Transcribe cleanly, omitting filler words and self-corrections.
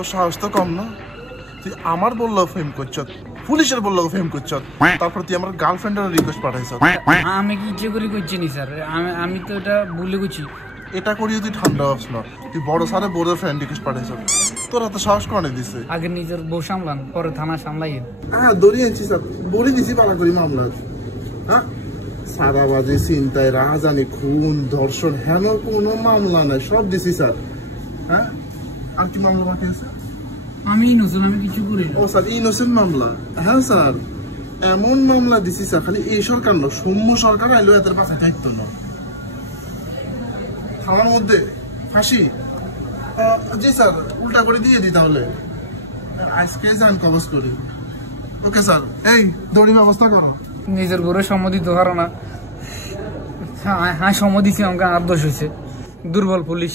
তোর সাহস তো কম না, তুই আমার বললেও ফেম করছ, পুলিশের বললেও ফেম করছ, তারপর তুই আমার গার্লফ্রেন্ডের রিকোয়েস্ট পাঠাইছ। আমি কি ইচ্ছে করে করছি নি স্যার, আমি তো এটা ভুলে গেছি। এটা করিও তুই ঠান্ডা হস না, তুই বড় সারে বড় ফ্রেন্ড রিকোয়েস্ট পাঠাইছ, তোর এত সাহস কানে দিছে? আগে নিজের বউ সামলান, পরে থানা সামলাইয়েন। হ্যাঁ দড়িয়ে আনছি স্যার, বলে দিছি পালা করি মামলা। হ্যাঁ সাদাবাজি, চিন্তায়, রাহাজানি, খুন, ধর্ষণ, হেন কোনো মামলা নাই, সব দিছি স্যার। হ্যাঁ আর কি মামলা বাকি আছে? আমি ইনোসেন্ট, আমি কিছু করি। ও স্যার ইনোসেন্ট মামলা? হ্যাঁ স্যার এমন মামলা দিছি স্যার, খালি এই সরকার না, সৌম্য সরকার আইলো এদের পাশে দায়িত্ব না। থানার মধ্যে ফাঁসি? জি স্যার, উল্টা করে দিয়ে দিই তাহলে, আজকে যান কবজ করি। ওকে স্যার, এই দড়ি ব্যবস্থা করো। নিজের ঘরে সম্মতি তো হারো না। হ্যাঁ সম্মতি আমাকে 8 দোষ হয়েছে, দুর্বল পুলিশ।